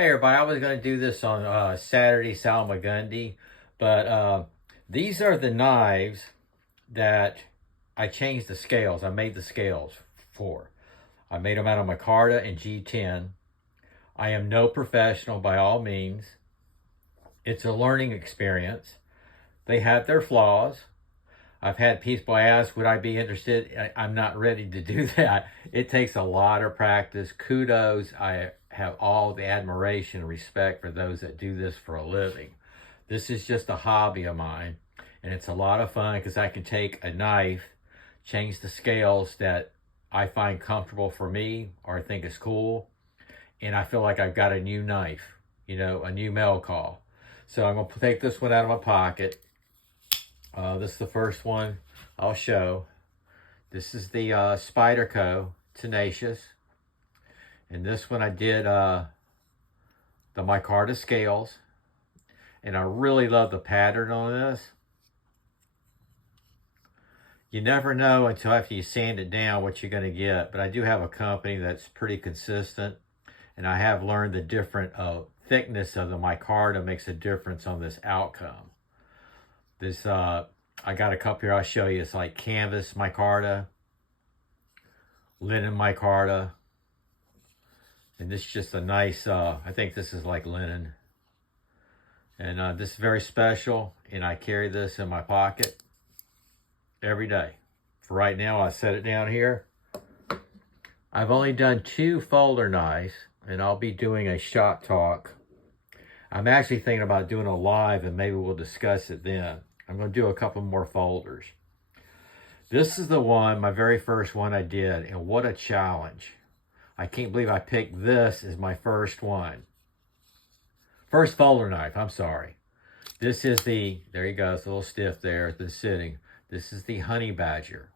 Hey everybody, I was going to do this on Saturday Salmagundi, but these are the knives that I changed the scales. I made the scales for. I made them out of micarta and G10. I am no professional by all means. It's a learning experience. They have their flaws. I've had people ask, would I be interested? I'm not ready to do that. It takes a lot of practice. Kudos. I have all the admiration and respect for those that do this for a living. This is just a hobby of mine, and it's a lot of fun because I can take a knife, change the scales that I find comfortable for me or I think is cool, and I feel like I've got a new knife, a new mail call. So I'm going to take this one out of my pocket. This is the first one I'll show. This is the Spyderco Tenacious. And this one I did the micarta scales. And I really love the pattern on this. You never know until after you sand it down what you're going to get. But I do have a company that's pretty consistent. And I have learned the different thickness of the micarta makes a difference on this outcome. This, I got a couple here I'll show you. It's like canvas micarta, linen micarta, and this is just a nice, I think this is like linen. And this is very special, and I carry this in my pocket every day. For right now, I set it down here. I've only done 2 folder knives, and I'll be doing a shop talk. I'm actually thinking about doing a live, and maybe we'll discuss it then. I'm going to do a couple more folders. This is the one, my very first one I did, and what a challenge. I can't believe I picked this as my first one. First folder knife, I'm sorry. This is the, there you go, it's a little stiff there, it's been sitting. This is the Honey Badger.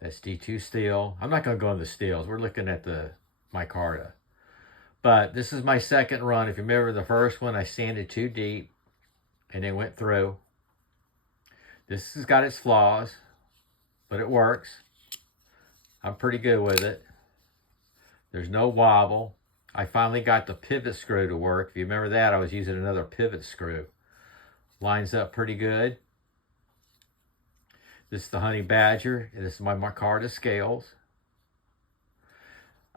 That's D2 steel. I'm not going to go into the steels. We're looking at the micarta. But this is my second run. If you remember the first one, I sanded too deep and it went through. This has got its flaws, but it works. I'm pretty good with it. There's no wobble. I finally got the pivot screw to work. If you remember that, I was using another pivot screw. Lines up pretty good. This is the Honey Badger. This is my micarta scales.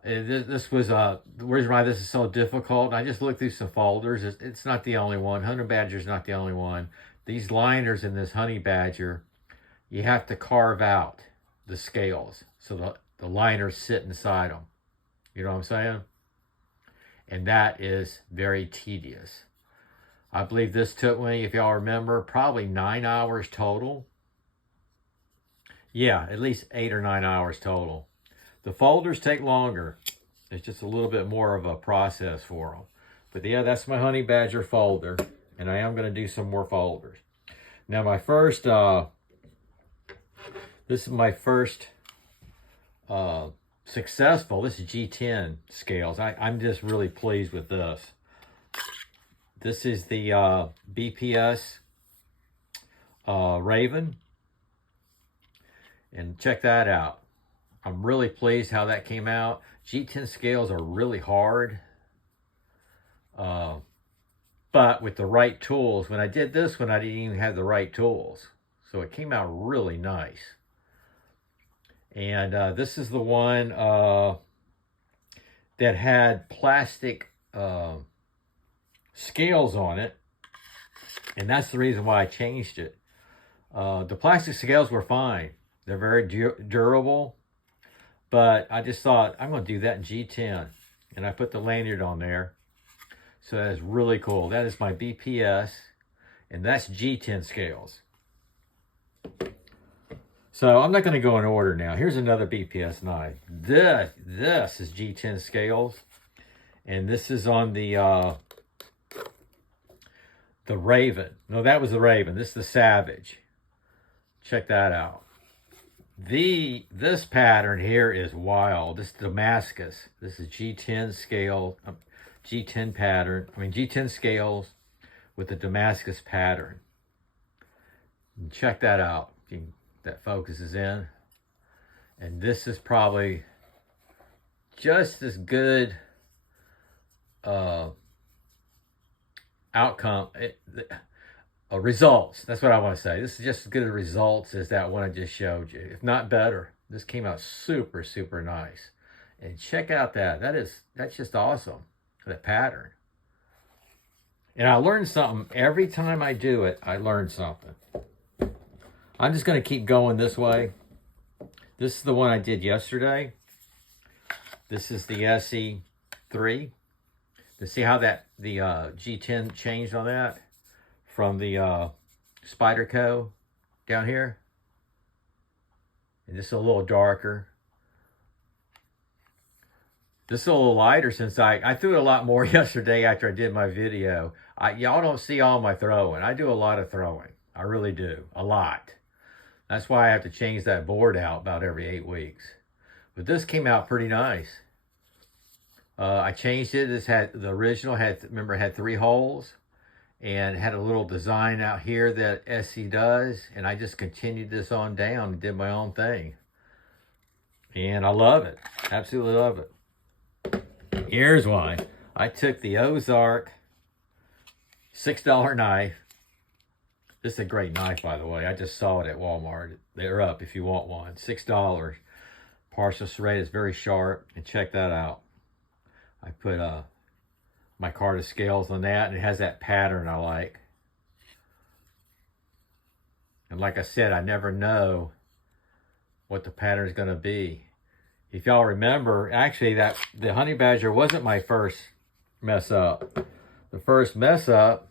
This was the reason why this is so difficult. I just looked through some folders. It's not the only one. Honey Badger is not the only one. These liners in this Honey Badger, you have to carve out the scales so the liners sit inside them. You know what I'm saying? And that is very tedious. I believe this took me, if y'all remember, probably 9 hours total. Yeah, at least 8 or 9 hours total. The folders take longer. It's just a little bit more of a process for them. But yeah, that's my Honey Badger folder. And I am going to do some more folders. Now my first, this is my first successful, this is G10 scales. I'm just really pleased with this. This is the BPS Raven. And check that out. I'm really pleased how that came out. G10 scales are really hard. But with the right tools, when I did this one, I didn't even have the right tools. So it came out really nice. And this is the one that had plastic scales on it. And that's the reason why I changed it. The plastic scales were fine. They're very durable. But I just thought, I'm going to do that in G10. And I put the lanyard on there. So that is really cool. That is my BPS. And that's G10 scales. So I'm not going to go in order now. Here's another BPS knife. This is G10 scales. And this is on the Raven. No, that was the Raven. This is the Savage. Check that out. This pattern here is wild. This is Damascus. This is G10 scale, G10 pattern. I mean G10 scales with the Damascus pattern. And check that out. That focuses in. And this is probably just as good outcome, results. That's what I want to say. This is just as good as results as that one I just showed you, if not better. This came out super, super nice. And check out that's just awesome, that pattern. And I learned something. Every time I do it, I learn something. I'm just going to keep going this way. This is the one I did yesterday. This is the SE3. To see how the G10 changed on that from the Spyderco down here. And this is a little darker. This is a little lighter since I threw it a lot more yesterday after I did my video. Y'all don't see all my throwing. I do a lot of throwing. I really do. A lot. That's why I have to change that board out about every 8 weeks. But this came out pretty nice. I changed it. The original had 3 holes. And had a little design out here that SE does. And I just continued this on down and did my own thing. And I love it. Absolutely love it. Here's why. I took the Ozark $6 knife. This is a great knife, by the way. I just saw it at Walmart. They're up if you want one. $6. Partial serrated. It's very sharp. And check that out. I put my card of scales on that, and it has that pattern I like. And like I said, I never know what the pattern is going to be. If y'all remember, actually, the Honey Badger wasn't my first mess up. The first mess up,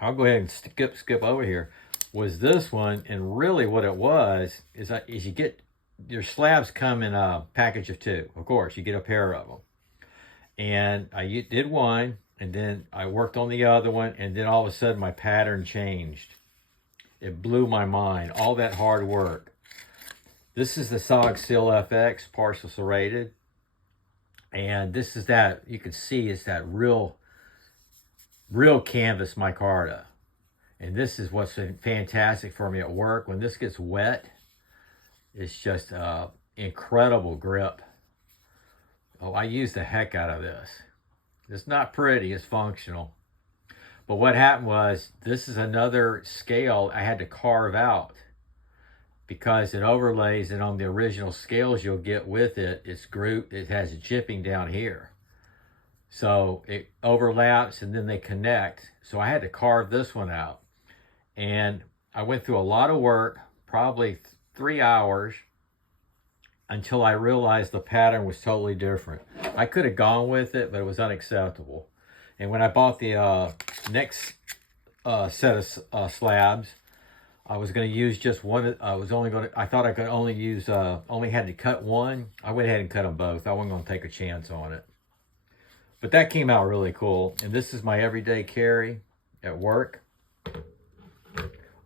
I'll go ahead and skip over here, was this one. And really what it was is you get, your slabs come in a package of 2. Of course, you get a pair of them. And I did one, and then I worked on the other one, and then all of a sudden my pattern changed. It blew my mind, all that hard work. This is the SOG Seal FX, partial serrated. And this is that, you can see it's that real canvas micarta. And this is what's been fantastic for me at work. When this gets wet, it's just incredible grip. Oh, I use the heck out of this. It's not pretty, it's functional. But what happened was, this is another scale I had to carve out, because it overlays it on the original scales you'll get with it. It's grouped, it has a jipping down here. So it overlaps and then they connect. So I had to carve this one out. And I went through a lot of work, probably 3 hours, until I realized the pattern was totally different. I could have gone with it, but it was unacceptable. And when I bought the next set of slabs, I was going to use just one. I thought I could only use, only had to cut one. I went ahead and cut them both. I wasn't going to take a chance on it. But that came out really cool. And this is my everyday carry at work,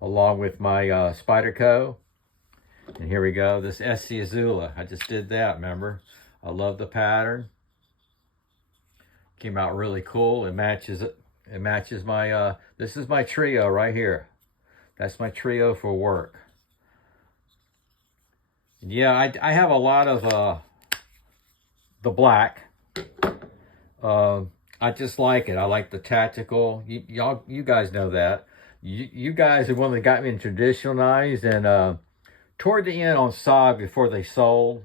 along with my Spyderco. And here we go. This SC Azula. I just did that, remember? I love the pattern. Came out really cool. It matches my, this is my trio right here. That's my trio for work. Yeah, I have a lot of the black. I just like it. I like the tactical. You guys know that. You guys are one that got me in traditional knives. And toward the end on SOG, before they sold,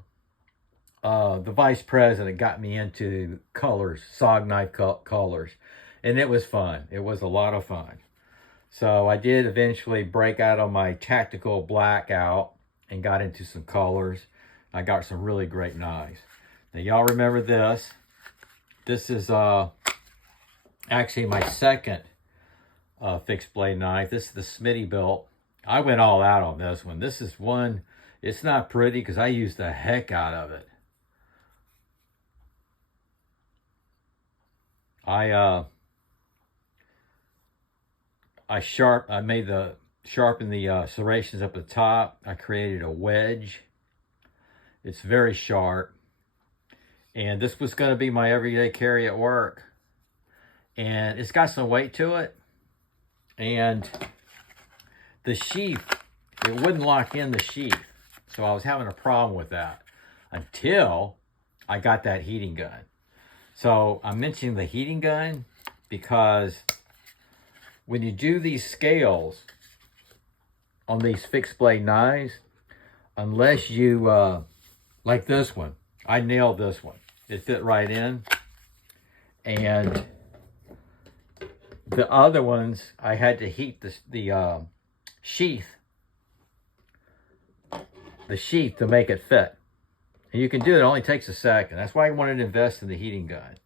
the vice president got me into colors, SOG knife colors. And it was fun. It was a lot of fun. So I did eventually break out of my tactical black out and got into some colors. I got some really great knives. Now y'all remember this. This is actually my second fixed blade knife. This is the Smittybilt. I went all out on this one. This is one, it's not pretty because I used the heck out of it. I sharpened the serrations up at the top. I created a wedge. It's very sharp. And this was going to be my everyday carry at work. And it's got some weight to it. And the sheath, it wouldn't lock in the sheath. So I was having a problem with that until I got that heating gun. So I'm mentioning the heating gun because when you do these scales on these fixed blade knives, unless you, like this one, I nailed this one. It fit right in. And the other ones, I had to heat the sheath to make it fit. And you can do it. It only takes a second. That's why I wanted to invest in the heating gun.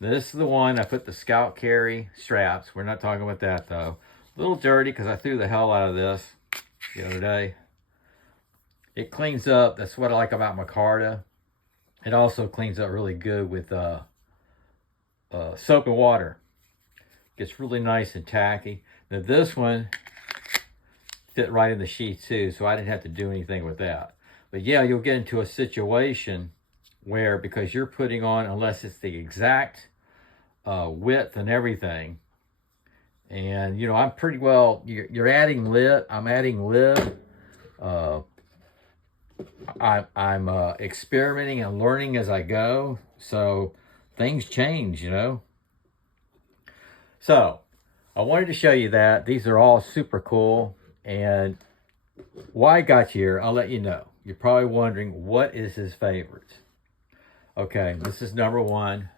This is the one I put the Scout Carry straps. We're not talking about that though. A little dirty because I threw the hell out of this the other day. It cleans up. That's what I like about micarta. It also cleans up really good with soap and water. Gets really nice and tacky. Now this one fit right in the sheath too, so I didn't have to do anything with that. But yeah, you'll get into a situation where, because you're putting on, unless it's the exact width and everything, and you know, I'm pretty well, you're adding lip, I'm adding lip, I'm experimenting and learning as I go, so things change, you know. So I wanted to show you that. These are all super cool, and why I got you here, I'll let you know. You're probably wondering, what is his favorites? Okay, this is number one.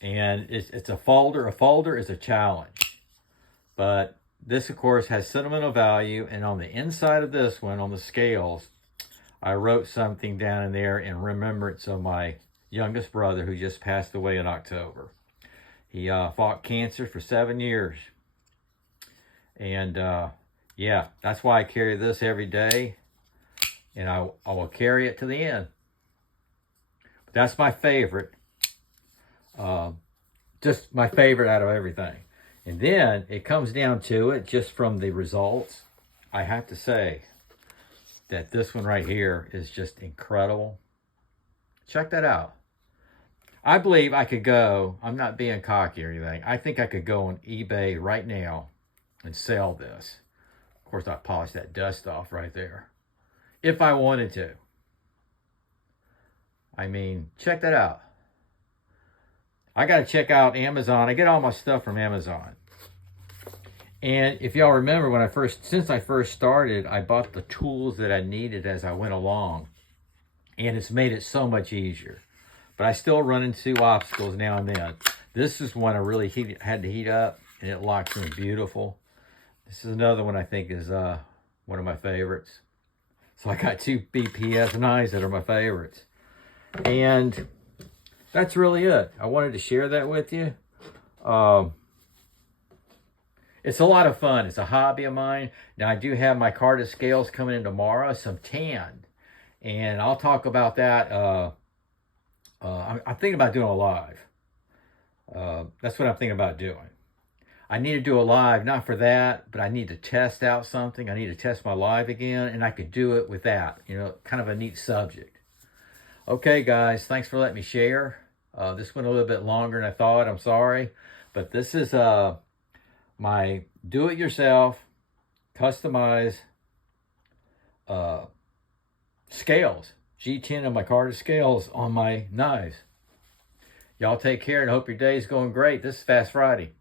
And it's a folder. A folder is a challenge. But this, of course, has sentimental value. And on the inside of this one, on the scales, I wrote something down in there in remembrance of my youngest brother who just passed away in October. He fought cancer for 7 years. And yeah, that's why I carry this every day. And I will carry it to the end. But that's my favorite. Just my favorite out of everything. And then it comes down to it, just from the results, I have to say that this one right here is just incredible. Check that out. I believe I could go, I'm not being cocky or anything, I think I could go on eBay right now and sell this. Of course, I polished that dust off right there. If I wanted to. I mean, check that out. I got to check out Amazon. I get all my stuff from Amazon. And if y'all remember, since I first started, I bought the tools that I needed as I went along. And it's made it so much easier. But I still run into obstacles now and then. This is one I really had to heat up, and it locks in beautiful. This is another one I think is one of my favorites. So I got 2 BPS knives that are my favorites. And that's really it. I wanted to share that with you. It's a lot of fun. It's a hobby of mine. Now, I do have my micarta scales coming in tomorrow, some tanned. And I'll talk about that. I'm thinking about doing a live. That's what I'm thinking about doing. I need to do a live, not for that, but I need to test out something. I need to test my live again, and I could do it with that. You know, kind of a neat subject. Okay, guys, thanks for letting me share. This went a little bit longer than I thought. I'm sorry. But this is my do-it-yourself, customized scales. G10 and micarta scales on my knives. Y'all take care and hope your day is going great. This is Fast Friday.